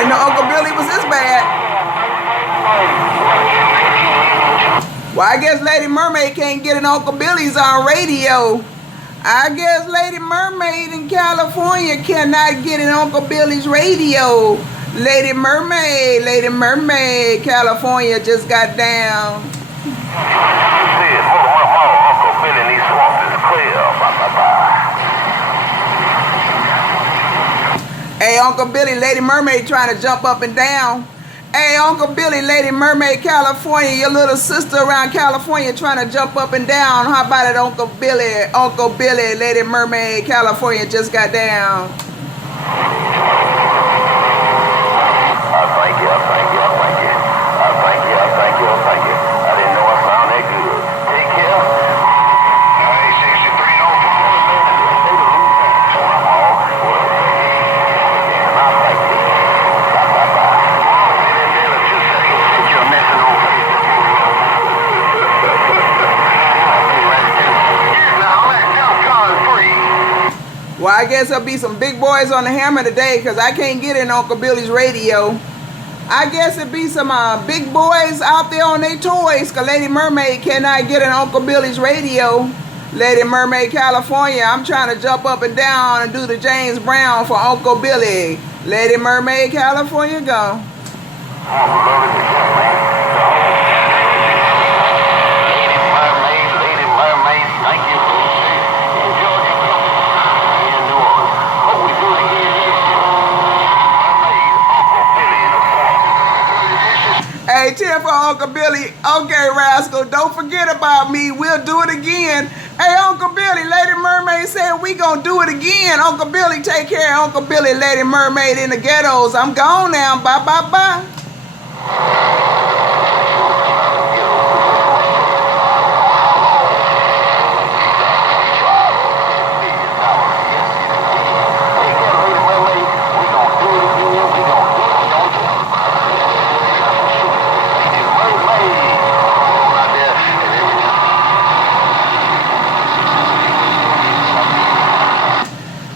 didn't know Uncle Billy was this bad. Well, I guess Lady Mermaid can't get an Uncle Billy's on radio. I guess Lady Mermaid in California cannot get an Uncle Billy's radio. Lady Mermaid, California just got down. Uncle Billy, these swamps is clear. Hey, Uncle Billy, Lady Mermaid trying to jump up and down. Hey, Uncle Billy, Lady Mermaid, California, your little sister around California trying to jump up and down. How about it, Uncle Billy? Uncle Billy, Lady Mermaid, California just got down. Thank you. I didn't know I sound that good. Take care. Well, I guess there'll be some big boys on the hammer today because I can't get in Uncle Billy's radio. I guess it'd be some big boys out there on their toys because Lady Mermaid cannot get in Uncle Billy's radio. Lady Mermaid, California, I'm trying to jump up and down and do the James Brown for Uncle Billy. Lady Mermaid, California, go. Lady Mermaid, thank you. Hey, 10 for Uncle Billy. Okay, rascal, don't forget about me. We'll do it again. Hey, Uncle Billy, Lady Mermaid said we gonna do it again. Uncle Billy, take care. Uncle Billy, Lady Mermaid in the ghettos. I'm gone now. Bye, bye, bye.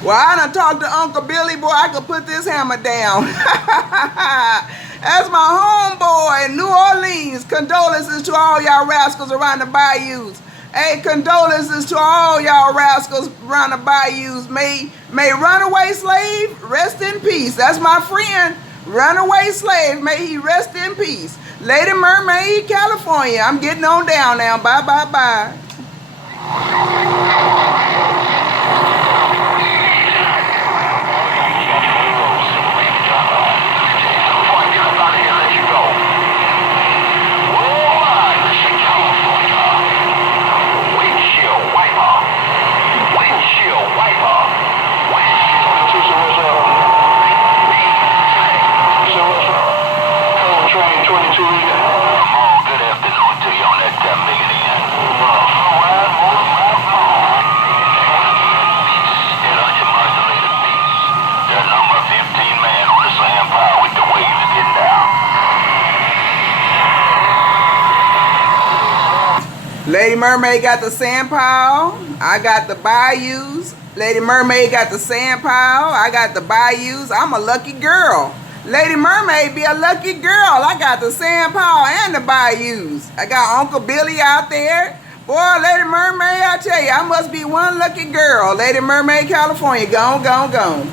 Well, I done talked to Uncle Billy, boy, I could put this hammer down. That's my homeboy in New Orleans. Condolences to all y'all rascals around the bayous. Hey, condolences to all y'all rascals around the bayous. May runaway slave rest in peace. That's my friend. Runaway slave, may he rest in peace. Lady Mermaid, California. I'm getting on down now. Bye, bye, bye. Lady Mermaid got the sand pile. I got the bayous. Lady Mermaid got the sand pile. I got the bayous. I'm a lucky girl. Lady Mermaid be a lucky girl. I got the sand pile and the bayous. I got Uncle Billy out there. Boy, Lady Mermaid, I tell you, I must be one lucky girl. Lady Mermaid, California, gone, gone, gone.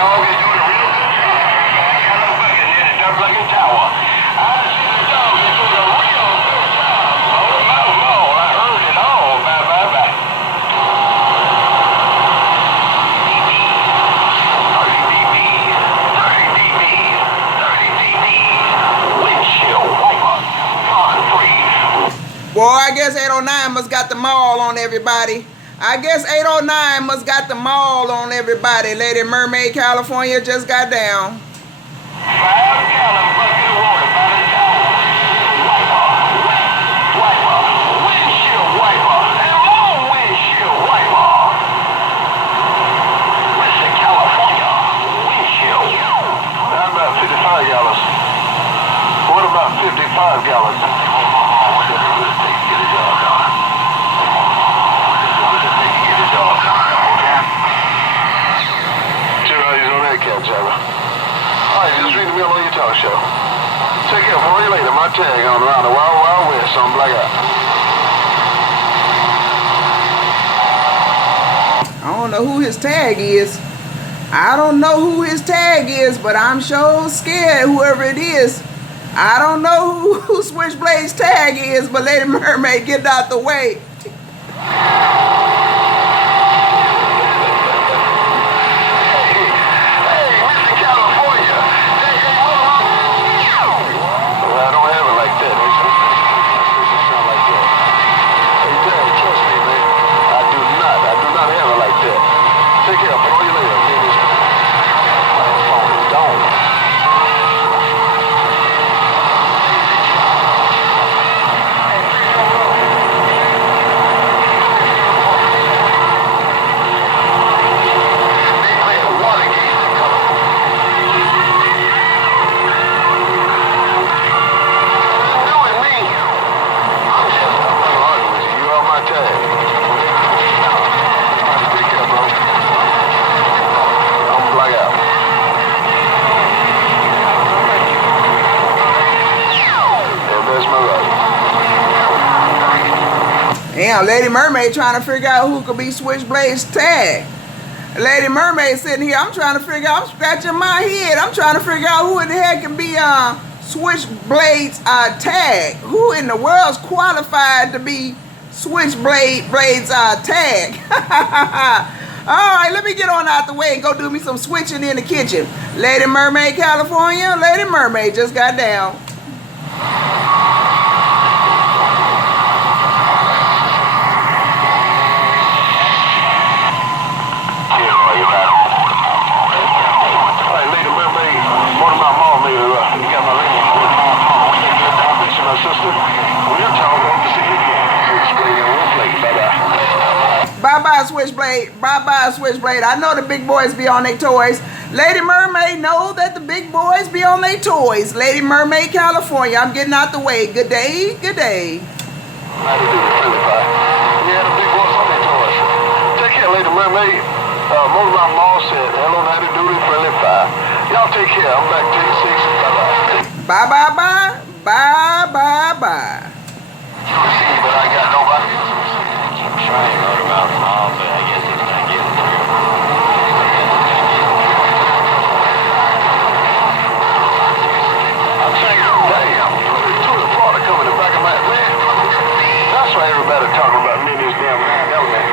dog is doing a real good job. I got a bucket near the dirt-looking tower. I see the dog is doing a real good job. Oh, I heard it all. Bye. 30 dB. Windshield wiper. Pond 3. Boy, I guess 809 must got the mall on everybody. I guess 809 must got the mall on everybody. Lady Mermaid, California just got down. 5-gallon bucket of water by the tower. Wiper, windshield wiper, and more windshield wiper. Western California, windshield. How about 55 gallons? What about 55 gallons? Just read the middle of your talk show. Take care for you later. My tag on around the Wild Wild West on Blackout. I don't know who his tag is. I don't know who his tag is, but I'm sure scared, whoever it is. I don't know who SwitchBlade's tag is, but Lady Mermaid, get out the way. Damn, Lady Mermaid trying to figure out who could be SwitchBlade's tag. Lady Mermaid sitting here, I'm trying to figure out, I'm scratching my head. I'm trying to figure out who in the heck can be SwitchBlade's tag. Who in the world's qualified to be SwitchBlade's tag? All right, let me get on out the way and go do me some switching in the kitchen. Lady Mermaid, California, Lady Mermaid just got down. Bye-bye, SwitchBlade. Bye-bye, SwitchBlade. I know the big boys be on their toys. Lady Mermaid know that the big boys be on their toys. Lady Mermaid, California. I'm getting out the way. Good day. Good day. Yeah, the big boys on their toys. Take care, Lady Mermaid. Most of my mom said, hello, night of duty, friendly fire. Y'all take care. I'm back to the 6. Bye-bye. Bye-bye-bye. Bye-bye-bye. But I got nobody. I'm trying to run about mom, but I guess it's not getting through. I'm saying, damn, to the Florida coming the back of my head. That's why everybody talking about me and this damn element.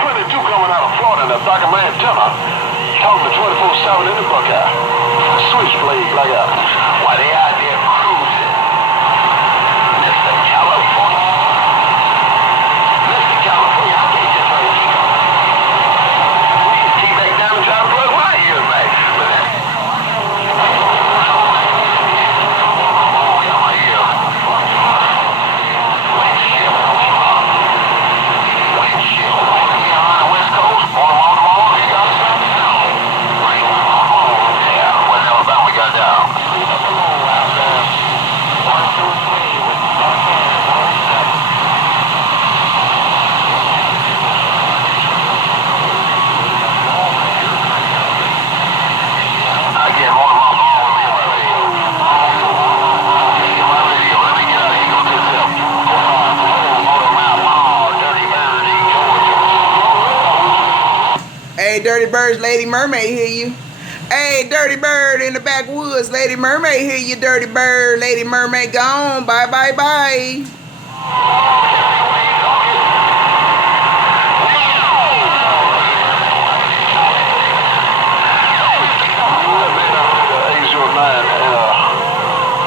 22 coming out of Florida in the back of my antenna. Talking to 24/7 in the Buckeye. SwitchBlade blackout. Why they out there cruising? Mr. California. Mr. California, I can't just let you go. We just keep back down and try to plug my ears back. But that... Dirty Birds, Lady Mermaid hear you. Hey, Dirty Bird in the backwoods. Lady Mermaid, hear you, Dirty Bird. Lady Mermaid gone. Bye, bye, bye.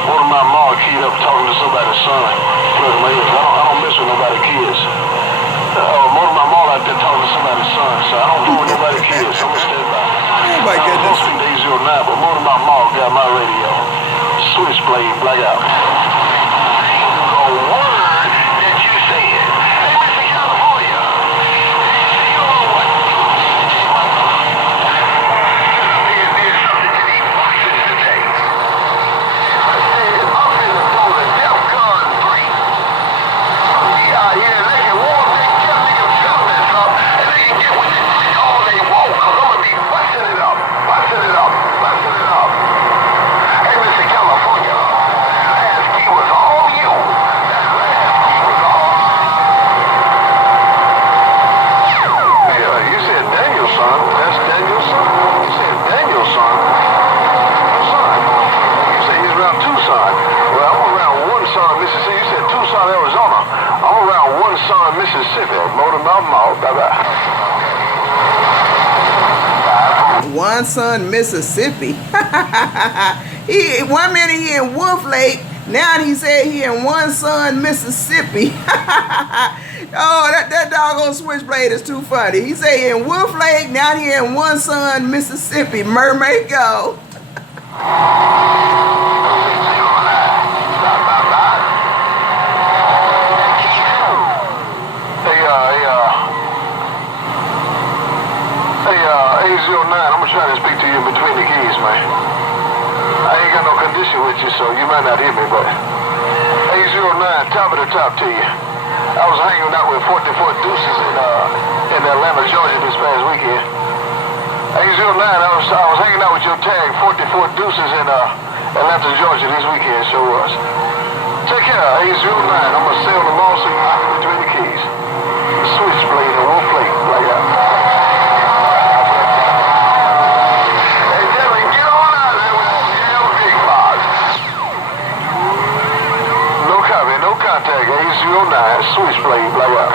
One of my mom keyed up talking to somebody's son. I don't mess with nobody's kids. One of my mom out there talking to somebody's son, so I don't fool with nobody's kids. I'm gonna stand by. Oh my goodness. I'm from 809, but one of my mom got my radio. SwitchBlade, blackout. A word that you said. Hey, Mr. California. You know what? There's something to be boxing today. Mississippi, Motor Mouth, bye-bye. One Son, Mississippi. He 1 minute he in Wolf Lake, now he said he in One Son, Mississippi. Oh, that doggone Switchblade is too funny. He said he in Wolf Lake, now he in One Son, Mississippi. Mermaid go. Hey, 809, I'm gonna try to speak to you between the keys, man. I ain't got no condition with you, so you might not hear me, but 809, top of the top to you. I was hanging out with 44 Deuces in Atlanta, Georgia this past weekend. 809, I was hanging out with your tag 44 Deuces in Atlanta, Georgia this weekend, sure was. Take care, 809. I'm gonna sail the lawsuit between the keys. Switchblade and Wolf Lake, like that. Contact 809, Switchblade, blah, blah.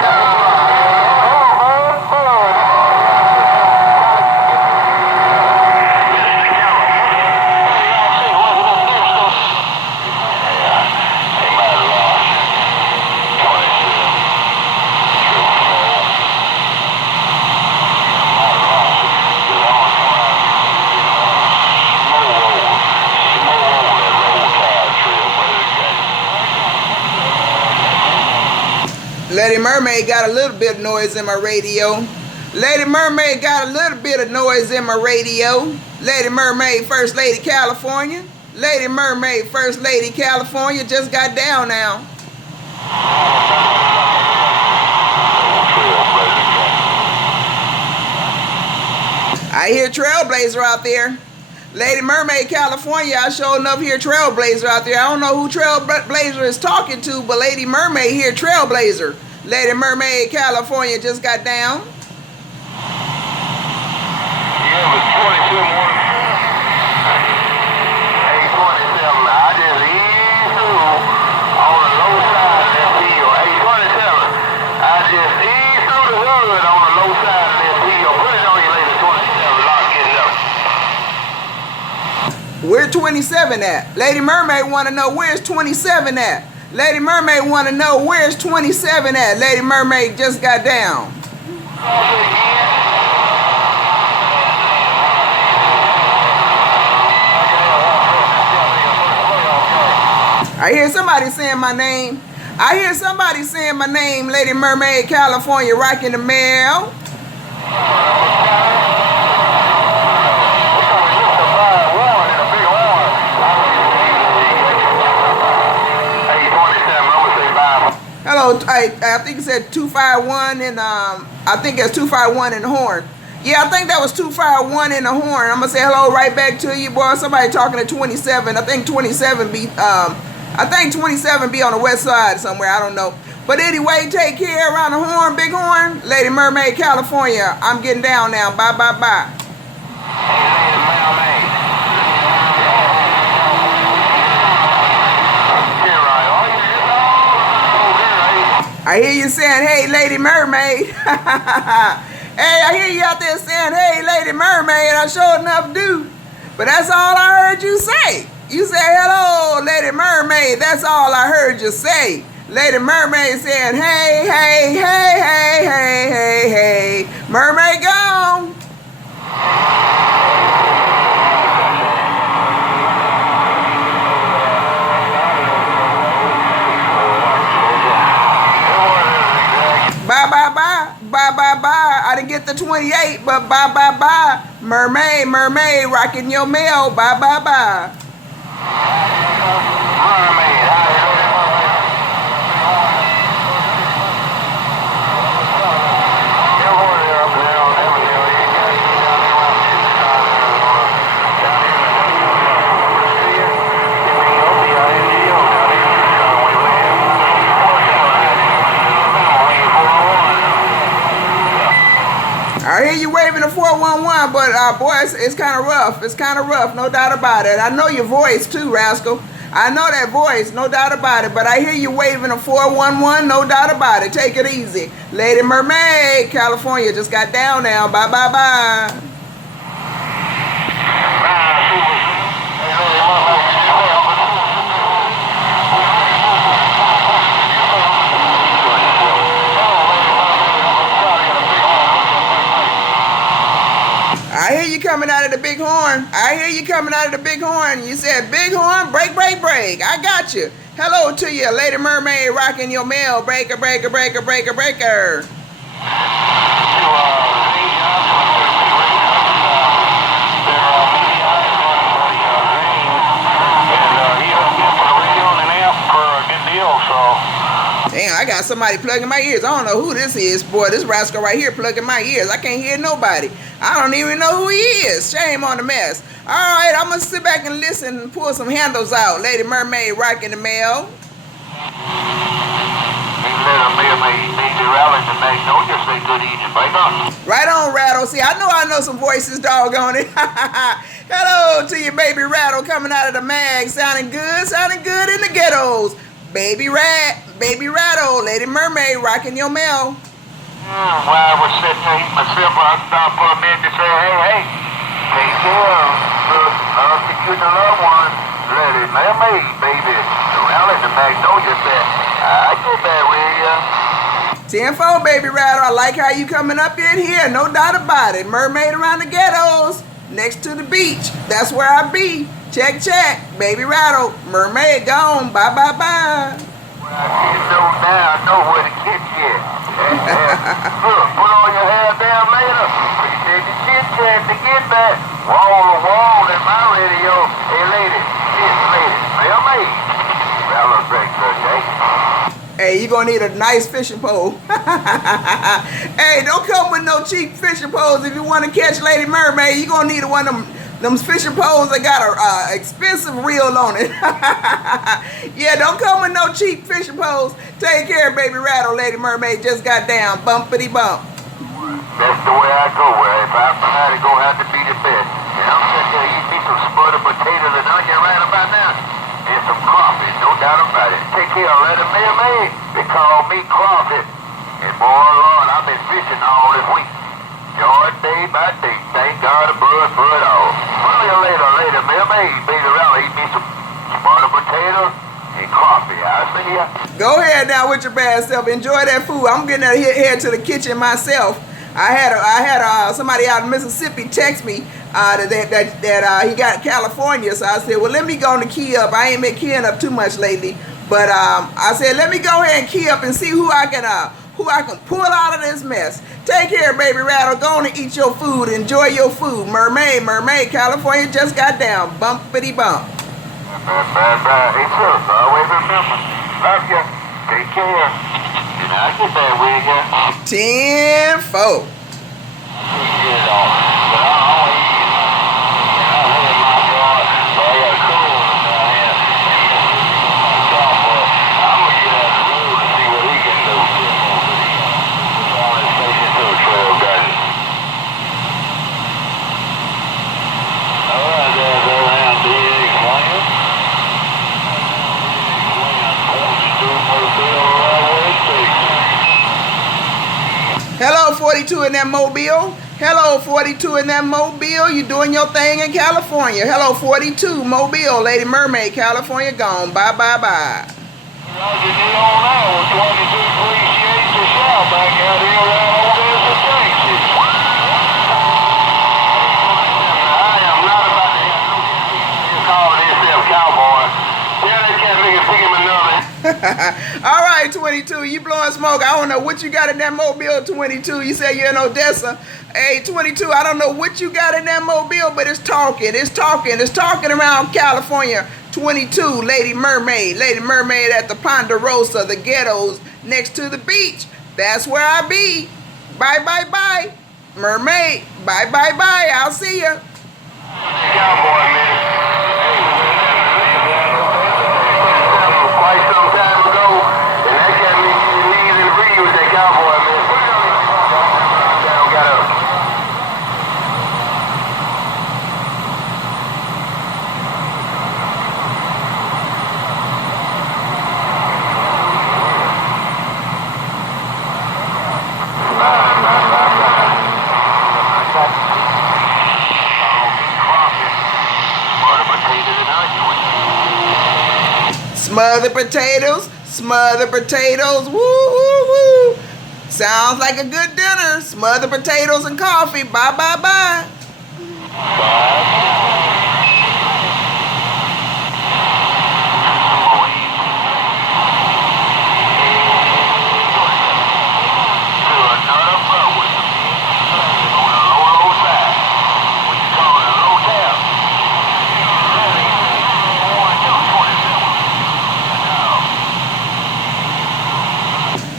Lady Mermaid got a little bit of noise in my radio. Lady Mermaid got a little bit of noise in my radio. Lady Mermaid, First Lady California. Lady Mermaid, First Lady California just got down now. I hear Trailblazer out there. Lady Mermaid, California, I sure enough hear Trailblazer out there. I don't know who Trailblazer is talking to, but Lady Mermaid hear Trailblazer. Lady Mermaid, California just got down. Yeah, but 27 morning. Hey, 27, I just eased through on the low side of that field. Hey, 27, I just eased through the wood on the low side of that field. Put it on you later, 27, lock getting up. Where 27 at? Lady Mermaid want to know where's 27 at. Lady Mermaid want to know where's 27 at. Lady Mermaid just got down. I hear somebody saying my name. I hear somebody saying my name. Lady Mermaid, California, rocking the mail. Hello, I think it said 251 and I think it's 251 in the horn. Yeah, I think that was 251 in the horn. I'm gonna say hello right back to you, boy. Somebody talking to 27. I think 27 be on the west side somewhere. I don't know. But anyway, take care around the horn, big horn. Lady Mermaid, California. I'm getting down now. Bye, bye, bye. saying, hey, Lady Mermaid. Hey, I hear you out there saying, hey, Lady Mermaid. I sure enough do. But that's all I heard you say. You say, hello, Lady Mermaid. That's all I heard you say. Lady Mermaid saying, hey, hey, hey, hey, hey, hey, hey. Mermaid gone. Bye, bye, bye. Bye, bye, bye. I didn't get the 28, but bye, bye, bye. Mermaid, mermaid, rocking your mail. Bye, bye, bye. I hear you waving a 411, but boy, it's kind of rough. It's kind of rough, no doubt about it. I know your voice too, rascal. I know that voice, no doubt about it. But I hear you waving a 411, no doubt about it. Take it easy. Lady Mermaid, California just got down now. Bye, bye, bye. I hear you coming out of the big horn. I hear you coming out of the big horn. You said big horn, break, break, break. I got you. Hello to you, Lady Mermaid, rocking your mail. Breaker, breaker, breaker, breaker, breaker. Damn, I got somebody plugging my ears. I don't know who this is. Boy, this rascal right here plugging my ears. I can't hear nobody. I don't even know who he is. Shame on the mess. All right, I'm going to sit back and listen and pull some handles out. Lady Mermaid rocking the mail. Right on, Rattle. See, I know some voices, doggone it. Hello to you, BabyRattle, coming out of the mag. Sounding good in the ghettos. BabyRattle, Lady Mermaid, rocking your mail. While I was sitting there eating myself, I stopped for a minute to say, hey, take care of the cute loved one. Lady Mermaid, baby. Around at the Magnolia said, I get that with ya. 10-4, BabyRattle. I like how you coming up in here, no doubt about it. Mermaid around the ghettos, next to the beach. That's where I be. Check, check. BabyRattle, Mermaid gone. Bye, bye, bye. Well, you know now, I know where to get you. Look, put all your hair down later. You take your chit-chat to get back. Wall to wall in my radio. Hey, lady, this lady, Mermaid. Well, a great birthday. Hey, you gonna need a nice fishing pole. Hey, don't come with no cheap fishing poles if you want to catch Lady Mermaid. You gonna need one of them fishing poles that got a expensive reel on it. Yeah, don't come with no cheap fishing poles. Take care, BabyRattle. Lady Mermaid just got down. Bumpity bump. That's the way I go. If I find it, gonna have to be the best. And I'm sitting there eating me some sputtered potatoes and onion right about now. And some coffee, no doubt about it. Take care of Lady Mermaid. They call me Coffee. And boy, Lord, I've been fishing all this week. Joy day by day. Thank God above for it all. Well, you later, Lady Mermaid. BabyRattle, eat me some sputtered potatoes and coffee. I see ya. Go ahead now with your bad self. Enjoy that food. I'm getting head to the kitchen myself. I had somebody out in Mississippi text me that he got California. So I said, well, let me go on the key up. I ain't been keying up too much lately, but I said, let me go ahead and key up and see who I can pull out of this mess. Take care, BabyRattle. Go on and eat your food. Enjoy your food. Mermaid, California just got down. Bumpity bump. Bye. Hey, sir, always remember. Love you. Take care. And I'll get that with you. 10-4. 42 in that Mobile. Hello, 42 in that Mobile. You doing your thing in California. Hello, 42, Mobile, Lady Mermaid, California, gone. Bye, bye, bye. Roger, you on now. 22, appreciate the shout back out here right over there for Texas. I am not about to have no call himself cowboy. Yeah, that cat nigga pick him another. All right, 22, you blowing smoke. I don't know what you got in that Mobile, 22. You say you're in Odessa. Hey, 22, I don't know what you got in that Mobile, but it's talking. It's talking around California. 22, Lady Mermaid at the Ponderosa, the ghettos next to the beach. That's where I be. Bye, bye, bye. Mermaid, bye, bye, bye. I'll see ya. Cowboy, man. Quite some time ago, and that cat leaves and breathe with that cowboy, man. Got up. Smothered potatoes, woo, woo, woo. Sounds like a good dinner. Smothered potatoes and coffee. Bye, bye, bye.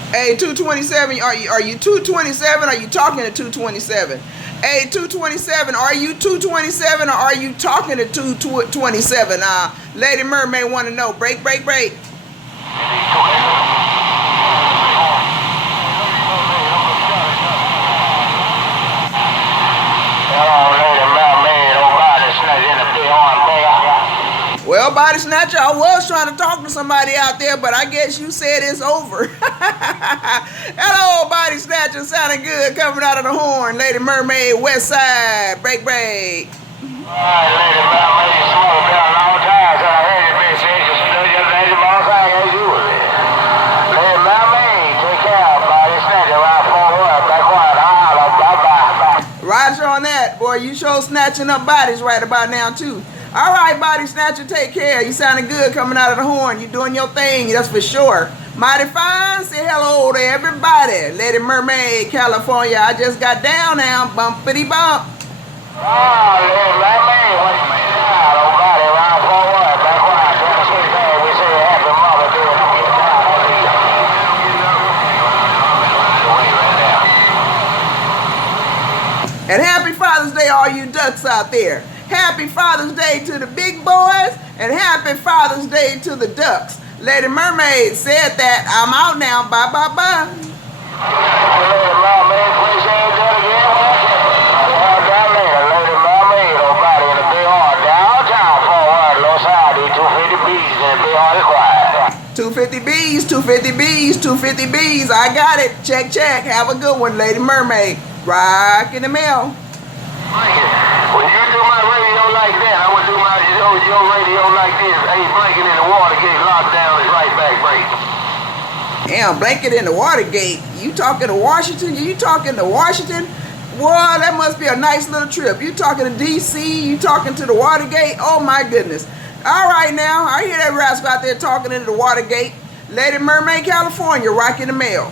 Hey, 227, are you 227? Are you talking to 227? Hey, 227, are you 227 or are you talking to 227? Lady Mermaid want to know. Break. Well, Body Snatcher, I was trying to talk to somebody out there, but I guess you said it's over. Hello, Body Snatcher, sounding good, coming out of the horn. Lady Mermaid, West Side, break. All right, Lady Mermaid, smoke down all time, so I heard you been saying just Lady Mermaid as you were there. Lady Mermaid, take care, Body Snatcher, right forward, backward, holla, bye-bye. Roger on that, boy, you sure snatching up bodies right about now, too. All right, Body Snatcher, take care. You sounding good coming out of the horn. You doing your thing, that's for sure. Mighty fine, say hello to everybody. Lady Mermaid, California, I just got down now, bumpity bump. Oh, Lady Mermaid, what's the matter? Nobody around forward, backward, Tennessee, we say happy Mother Day. And happy Father's Day, all you ducks out there. Happy Father's Day to the big boys, and happy Father's Day to the ducks. Lady Mermaid said that. I'm out now. Bye, bye, bye. Lady Mermaid, please say that again. Lady Mermaid, nobody in the big hall downtown forward, low side, 250 B's in the big hall is quiet. 250 B's, 250 B's, 250 B's. I got it. Check. Have a good one, Lady Mermaid. Rock in the mail. When you do my radio like that, I would do your radio like this. Hey, blanket in the Watergate lockdown is right back break. Damn, blanket in the Watergate. You talking to Washington? Boy, that must be a nice little trip. You talking to D.C., you talking to the Watergate? Oh, my goodness. All right, now, I hear that rascal out there talking into the Watergate. Lady Mermaid, California, rocking the mail.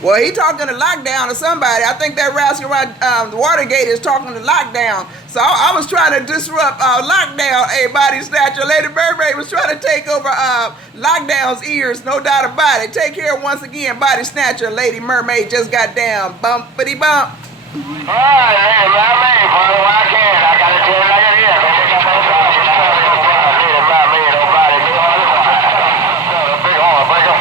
Well, he talking to lockdown or somebody. I think that rascal around Watergate is talking to lockdown. So I was trying to disrupt lockdown. Hey, Body Snatcher, Lady Mermaid was trying to take over lockdown's ears, no doubt about it. Take care once again, Body Snatcher. Lady Mermaid just got down. Bumpity bump. All right, Lady Mermaid, follow I can. I got to tell you like it is. Lady Mermaid, nobody. Big horn, break up.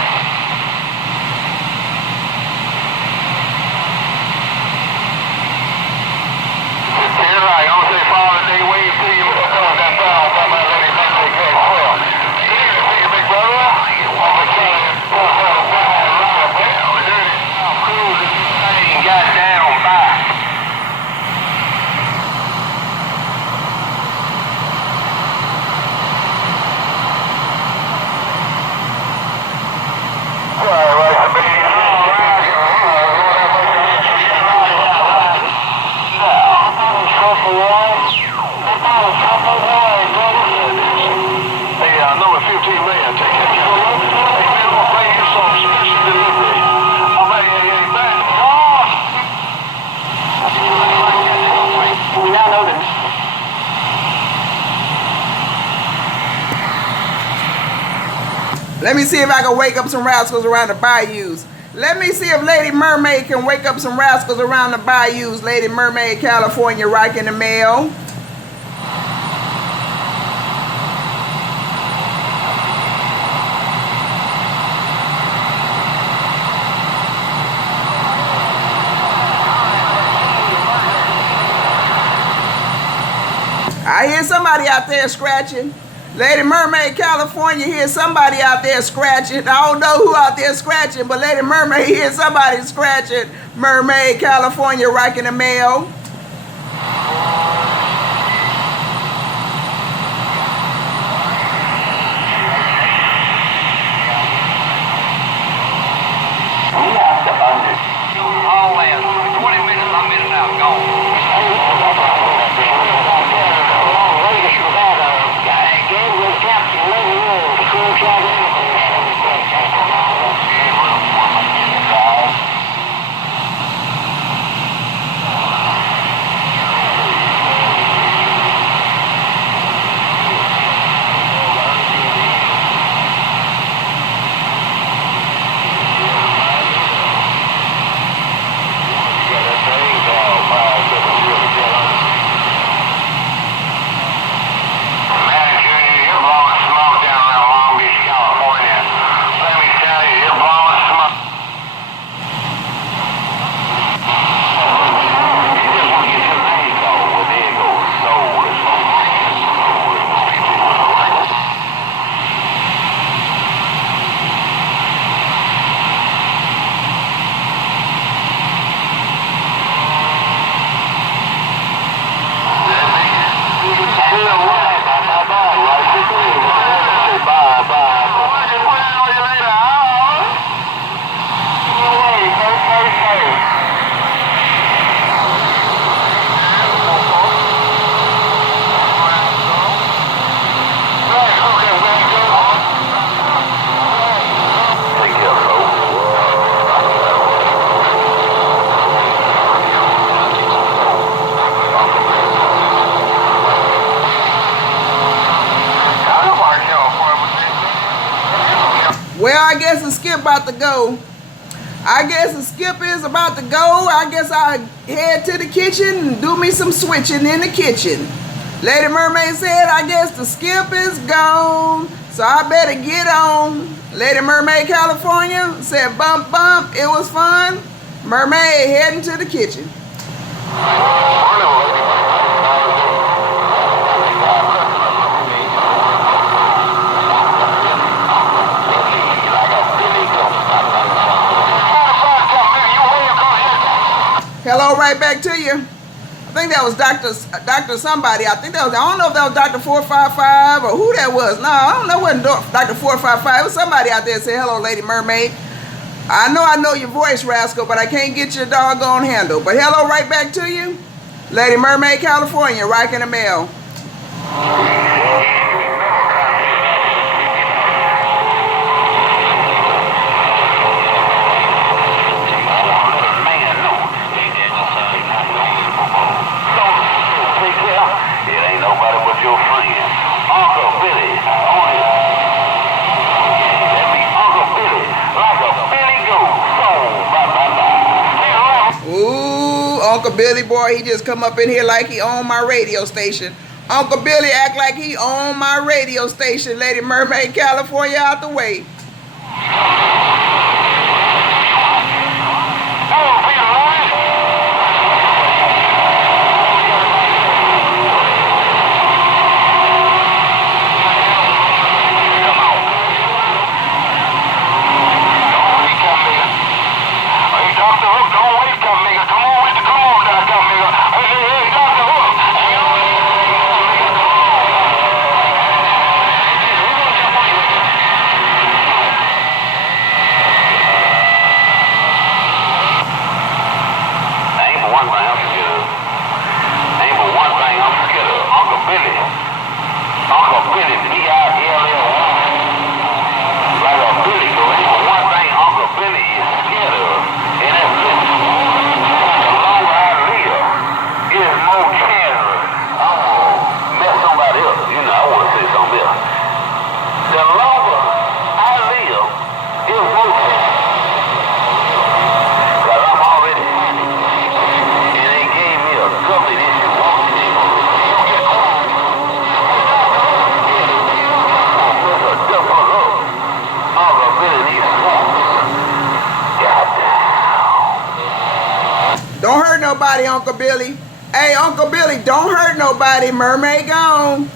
Hey, number 15 man, take that camera. Hey, man, I'm gonna play you some special delivery. I'm ready, hey, man. We now know this. Let me see if I can wake up some rascals around the bayous. Let me see if Lady Mermaid can wake up some rascals around the bayous. Lady Mermaid, California, rocking the mail. I hear somebody out there scratching. Lady Mermaid, California, hears somebody out there scratching. I don't know who out there scratching, but Lady Mermaid hears somebody scratching. Mermaid, California, rocking the mail. All last 20 minutes, I'm in and out, gone. Well, I guess the skip about to go. I guess the skip is about to go. I guess I'll head to the kitchen and do me some switching in the kitchen. Lady Mermaid said, I guess the skip is gone, so I better get on. Lady Mermaid, California said, bump, bump, it was fun. Mermaid heading to the kitchen. Hello, right back to you. I think that was Dr. somebody. I don't know if that was Dr. 455 or who that was. No, I don't know what Dr. 455. It was somebody out there that said, hello, Lady Mermaid. I know your voice, rascal, but I can't get your doggone handle. But hello, right back to you. Lady Mermaid, California, rocking the mail. Your friend, Uncle Billy. That be Uncle Billy, like a Billy goat. So, bye. Ooh, Uncle Billy, boy, he just come up in here like he owned my radio station. Uncle Billy act like he owned my radio station. Lady Mermaid, California, out the way. nobody, Uncle Billy. Hey, Uncle Billy, don't hurt nobody. Mermaid gone.